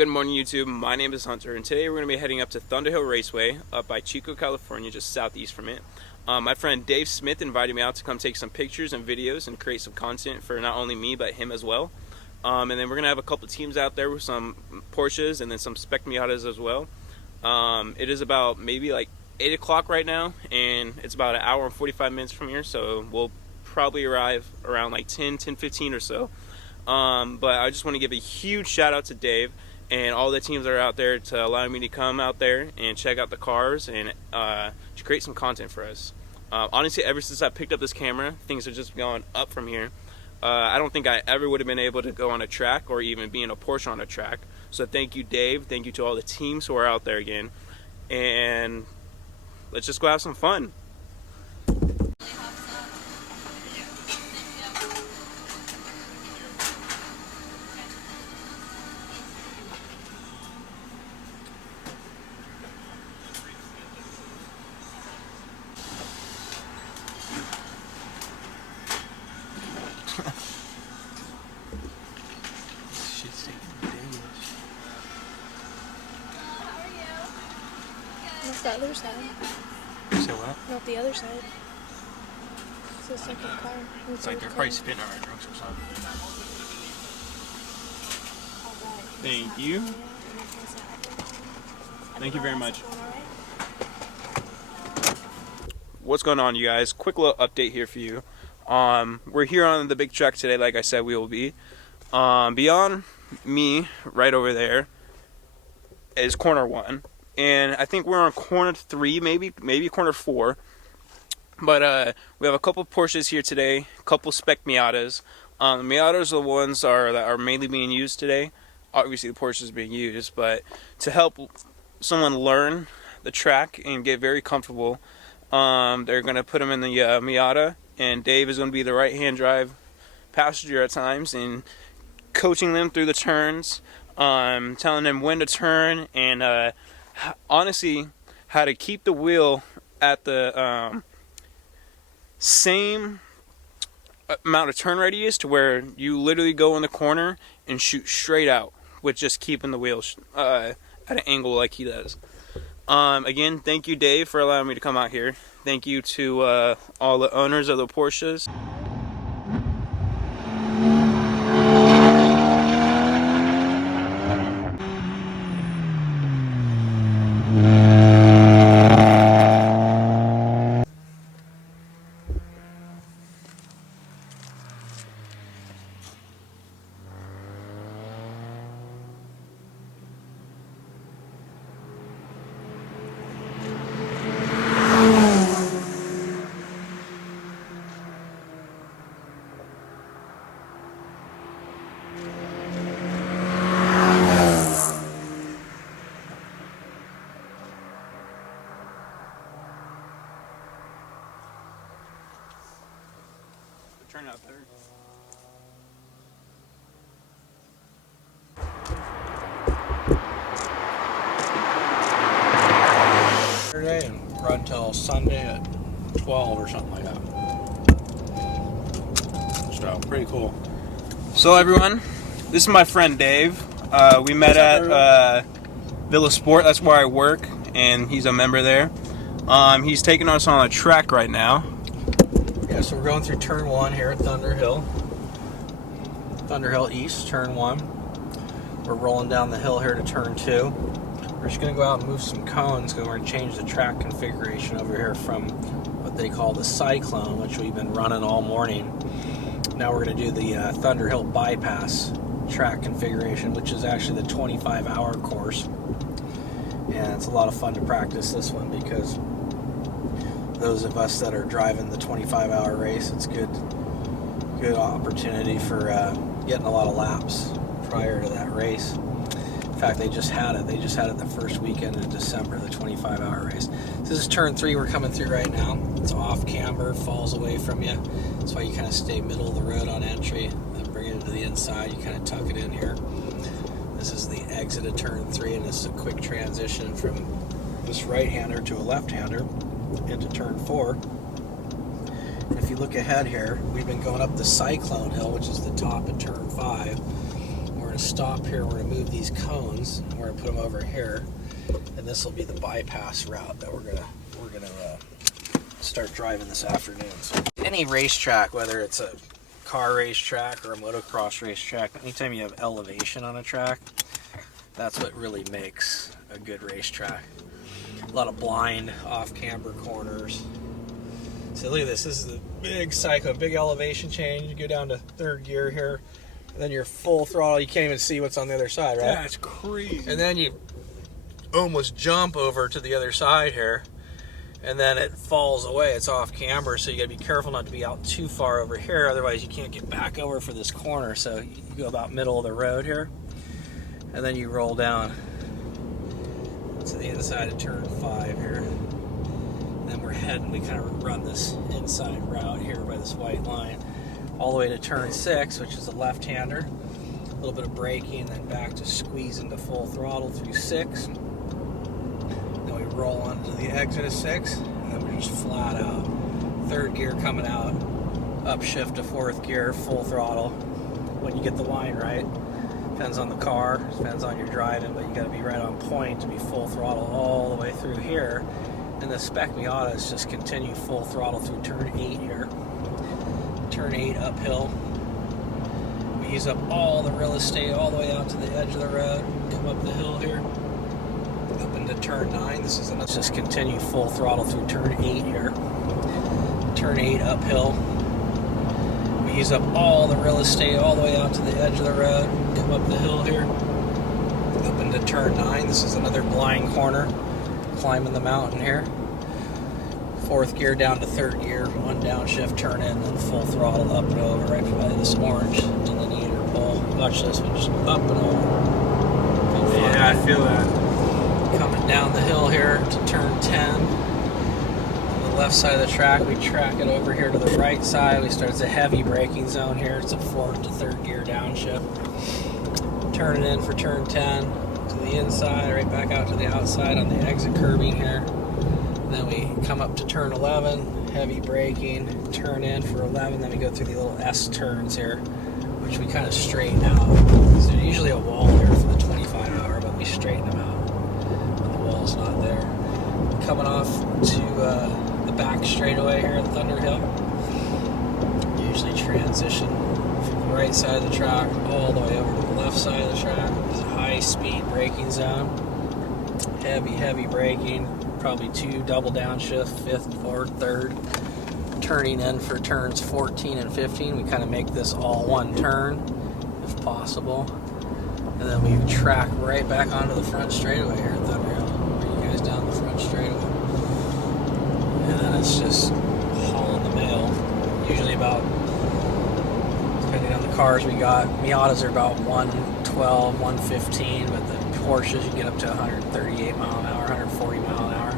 Good morning, YouTube. My name is Hunter, and today we're going to be heading up to Thunderhill Raceway up by Chico, California, just southeast from it. My friend Dave Smith invited me out to come take some pictures and videos and create some content for not only me, but him as well. And then we're going to have a couple teams out there with some Porsches and then some Spec Miatas as well. It is about maybe like 8 o'clock right now, and it's about an hour and 45 minutes from here, so we'll probably arrive around like 10:15 or so. But I just want to give a huge shout out to Dave and all the teams that are out there to allow me to come out there and check out the cars and to create some content for us. Honestly, ever since I picked up this camera, things have just gone up from here. I don't think I ever would have been able to go on a track or even be in a Porsche on a track. So thank you, Dave. Thank you to all the teams who are out there again. And let's just go have some fun. Not the other side. So what? Not the other side. It's the second car. It's like they're probably spitting on our drunks or something. Thank you. Thank you very much. What's going on, you guys? Quick little update here for you. We're here on the big track today, like I said we will be. Beyond me, right over there, is corner 1. And I think we're on corner 3, maybe corner 4. But we have a couple Porsches here today, a couple Spec Miatas. The Miatas are the ones that are mainly being used today. Obviously, the Porsche is being used, but to help someone learn the track and get very comfortable, they're going to put them in the Miata, and Dave is going to be the right-hand drive passenger at times and coaching them through the turns, telling them when to turn, and honestly, how to keep the wheel at the same amount of turn radius to where you literally go in the corner and shoot straight out with just keeping the wheel at an angle like he does. Again, thank you, Dave, for allowing me to come out here. Thank you to all the owners of the Porsches. Turn out better. Saturday and run till Sunday at 12 or something like that. So pretty cool. So everyone, this is my friend Dave. We met at Villa Sport. That's where I work, and he's a member there. He's taking us on a track right now. Yeah, so we're going through turn 1 here at Thunderhill East, turn 1. We're rolling down the hill here to turn 2. We're just going to go out and move some cones because we're going to change the track configuration over here from what they call the Cyclone, which we've been running all morning. Now we're going to do the Thunderhill Bypass track configuration, which is actually the 25-hour course. And it's a lot of fun to practice this one because those of us that are driving the 25-hour race, it's good opportunity for getting a lot of laps prior to that race. In fact, they just had it the first weekend in December, the 25-hour race. This is turn 3 we're coming through right now. It's off camber, falls away from you. That's why you kind of stay middle of the road on entry, then bring it to the inside. You kind of tuck it in here. This is the exit of turn 3, and this is a quick transition from this right-hander to a left-hander into turn 4. And if you look ahead here, we've been going up the Cyclone Hill, which is the top of turn 5. We're going to stop here. We're going to move these cones. We're going to put them over here, and this will be the bypass route that we're gonna start driving this afternoon. So any racetrack, whether it's a car racetrack or a motocross racetrack, anytime you have elevation on a track, that's what really makes a good racetrack. A lot of blind off-camber corners. So look at this. This is a big cycle, big elevation change. You go down to third gear here, and then you're full throttle. You can't even see what's on the other side, right? That's crazy. And then you almost jump over to the other side here, and then it falls away. It's off camber, so you got to be careful not to be out too far over here, otherwise you can't get back over for this corner. So you go about middle of the road here, and then you roll down to the inside of turn 5 here. And then we're heading, we kind of run this inside route here by this white line all the way to turn 6, which is a left-hander. A little bit of braking, then back to squeeze into full throttle through 6. Then we roll onto the exit of 6, and then we're just flat out. Third gear coming out, upshift to fourth gear, full throttle. When you get the line right, depends on the car, depends on your driving, but you got to be right on point to be full throttle all the way through here. And the Spec Miatas just continue full throttle through turn 8 here. Turn 8 uphill. We use up all the real estate all the way out to the edge of the road. Come up the hill here. Up into turn 9. This is let's just continue full throttle through turn 8 here. Turn 8 uphill. We use up all the real estate all the way out to the edge of the road. Come up the hill here. Up into turn 9. This is another blind corner. Climbing the mountain here. Fourth gear down to third gear. One downshift, turn in, then full throttle up and over right by this orange delineator pole. Watch this one, just up and over. Yeah, I feel that. Coming down the hill here to turn 10. On the left side of the track, we track it over here to the right side. We start, it's a heavy braking zone here. It's a fourth to third gear downshift. Turn it in for turn 10 to the inside, right back out to the outside on the exit curbing here. And then we come up to turn 11, heavy braking, turn in for 11. Then we go through the little S turns here, which we kind of straighten out. There's usually a wall there for the 25 hour, but we straighten them out when the wall's not there. Coming off to the back straightaway here at Thunderhill. Usually transition from the right side of the track all the way over to the left side of the track. It's a high speed braking zone. Heavy braking. Probably 2 double downshift, 5th, 4th, 3rd. Turning in for turns 14 and 15. We kind of make this all one turn, if possible. And then we track right back onto the front straightaway here at Thunderhill. Bring you guys down the front straightaway. And then it's just hauling the mail. Usually about, depending on the cars we got, Miatas are about 112, 115, but the Porsches you get up to 138 mile an hour, 140 mile an hour.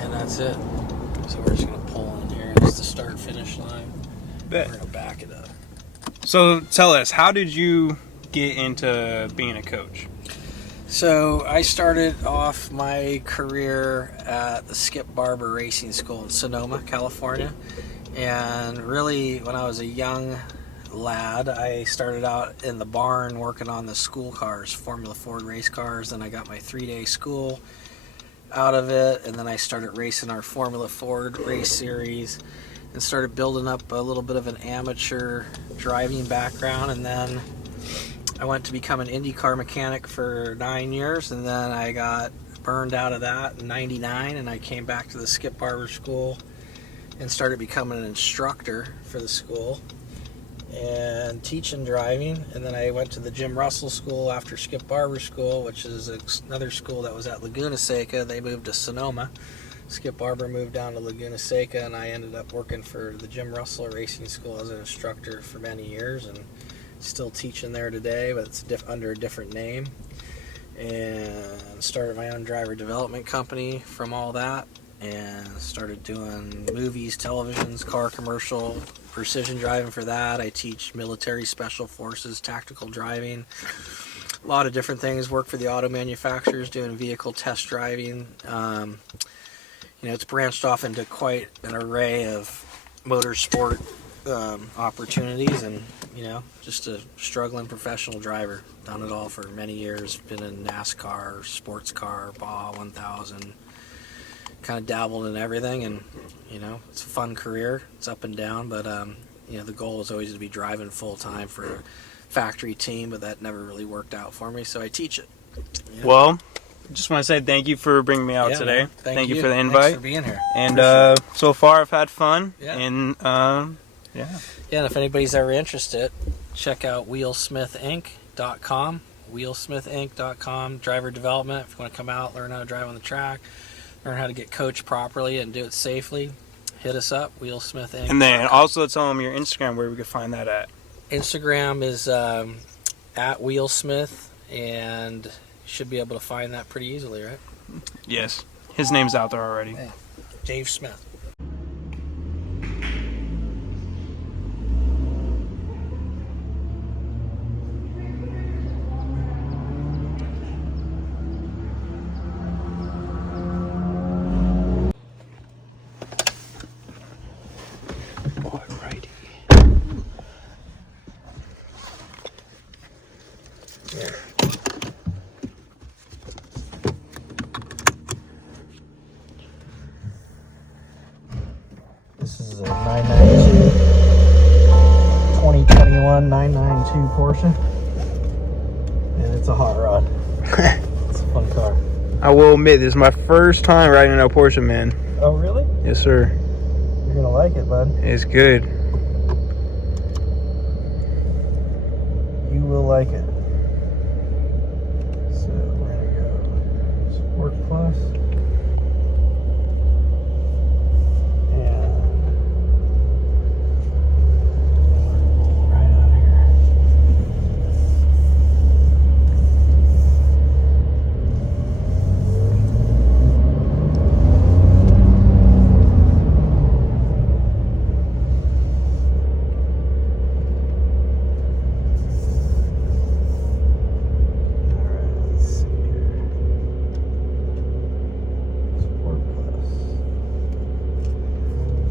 And that's it. So we're just going to pull in here. This is the start-finish line. Bet. We're going to back it up. So tell us, how did you get into being a coach? So I started off my career at the Skip Barber Racing School in Sonoma, California. And really, when I was a young lad, I started out in the barn working on the school cars, Formula Ford race cars. And I got my 3-day school out of it, and then I started racing our Formula Ford race series and started building up a little bit of an amateur driving background. And then I went to become an IndyCar mechanic for 9 years, and then I got burned out of that in '99, and I came back to the Skip Barber School and started becoming an instructor for the school and teaching driving. And then I went to the Jim Russell School after Skip Barber School, which is another school that was at Laguna Seca. They moved to Sonoma. Skip Barber moved down to Laguna Seca, and I ended up working for the Jim Russell Racing School as an instructor for many years, and still teaching there today, but it's under a different name. And started my own driver development company from all that, and started doing movies, televisions, car commercial, precision driving for that. I teach military special forces, tactical driving, a lot of different things. Work for the auto manufacturers doing vehicle test driving. It's branched off into quite an array of motorsport opportunities, and just a struggling professional driver. Done it all for many years. Been in NASCAR, sports car, Baja 1000. Kind of dabbled in everything, and it's a fun career. It's up and down, but the goal is always to be driving full time for a factory team, but that never really worked out for me, so I teach it. Yeah. Well, just want to say thank you for bringing me out today. Man. Thank you for the invite. Thanks for being here. And so far I've had fun. Yeah. And Yeah, and if anybody's ever interested, check out wheelsmithinc.com. wheelsmithinc.com. Driver development. If you want to come out, learn how to drive on the track, learn how to get coached properly and do it safely, hit us up, wheelsmithinc. And then also tell them your Instagram, where we can find that at. Instagram is at wheelsmith, and you should be able to find that pretty easily, right? Yes. His name's out there already. Hey, Dave Smith. Alrighty. This is a 992, 2021 992 Porsche, and it's a hot rod. It's a fun car. I will admit, this is my first time riding a Porsche, man. Oh, really? Yes, sir. You're gonna like it, bud. It's good. You will like it. So we're gonna go Sport Plus. And right out here.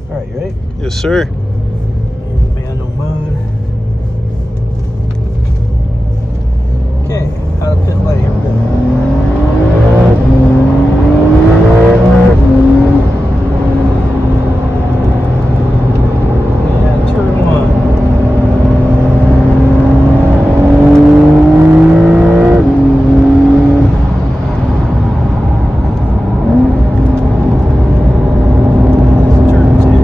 Alright, you ready? Yes, sir. Manual mode. Okay, how to pit lane. Here we go. And turn one. Turn two.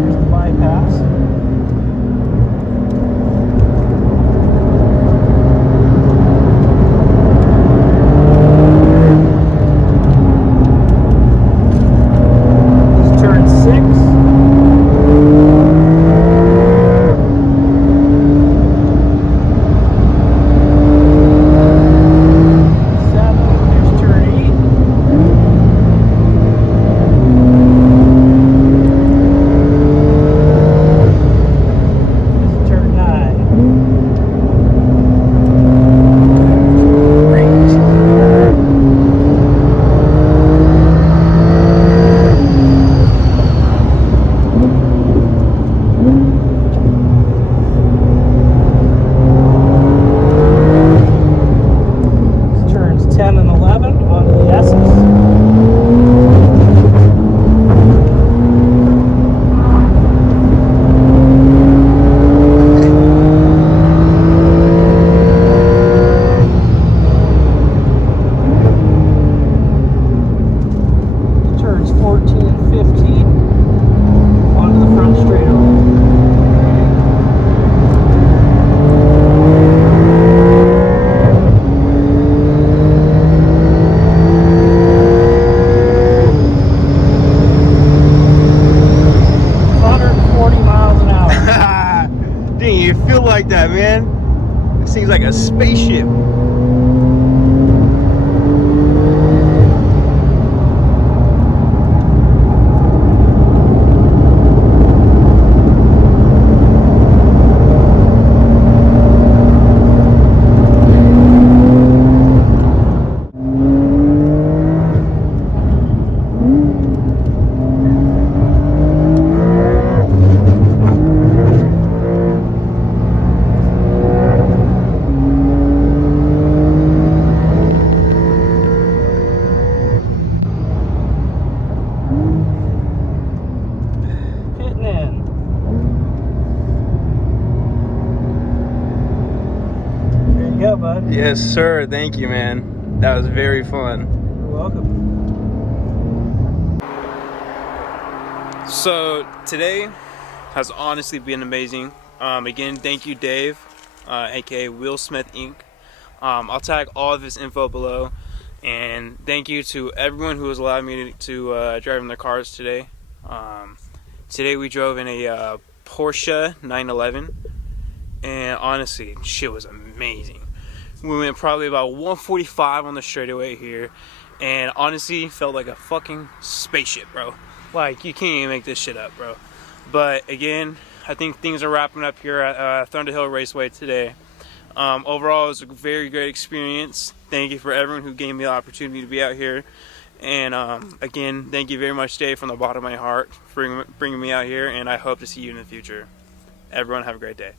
Here's the bypass. This is turn 6. There's turn 8. This is turn 9. Turns 10 and 11 onto the S's. Turns 14 and 15 onto the front straightaway. Dang, you feel like that, man. It seems like a spaceship. Yes, sir. Thank you, man. That was very fun. You're welcome. So today has honestly been amazing. Again, thank you, Dave, aka Will Smith Inc. I'll tag all of his info below, and thank you to everyone who has allowed me to drive in their cars today. Today we drove in a Porsche 911, and honestly, shit was amazing. We went probably about 145 on the straightaway here, and honestly felt like a fucking spaceship, bro. Like, you can't even make this shit up, bro. But again, I think things are wrapping up here at Thunderhill Raceway today. Overall, it was a very great experience. Thank you for everyone who gave me the opportunity to be out here. And again, thank you very much, Dave, from the bottom of my heart for bringing me out here, and I hope to see you in the future. Everyone, have a great day.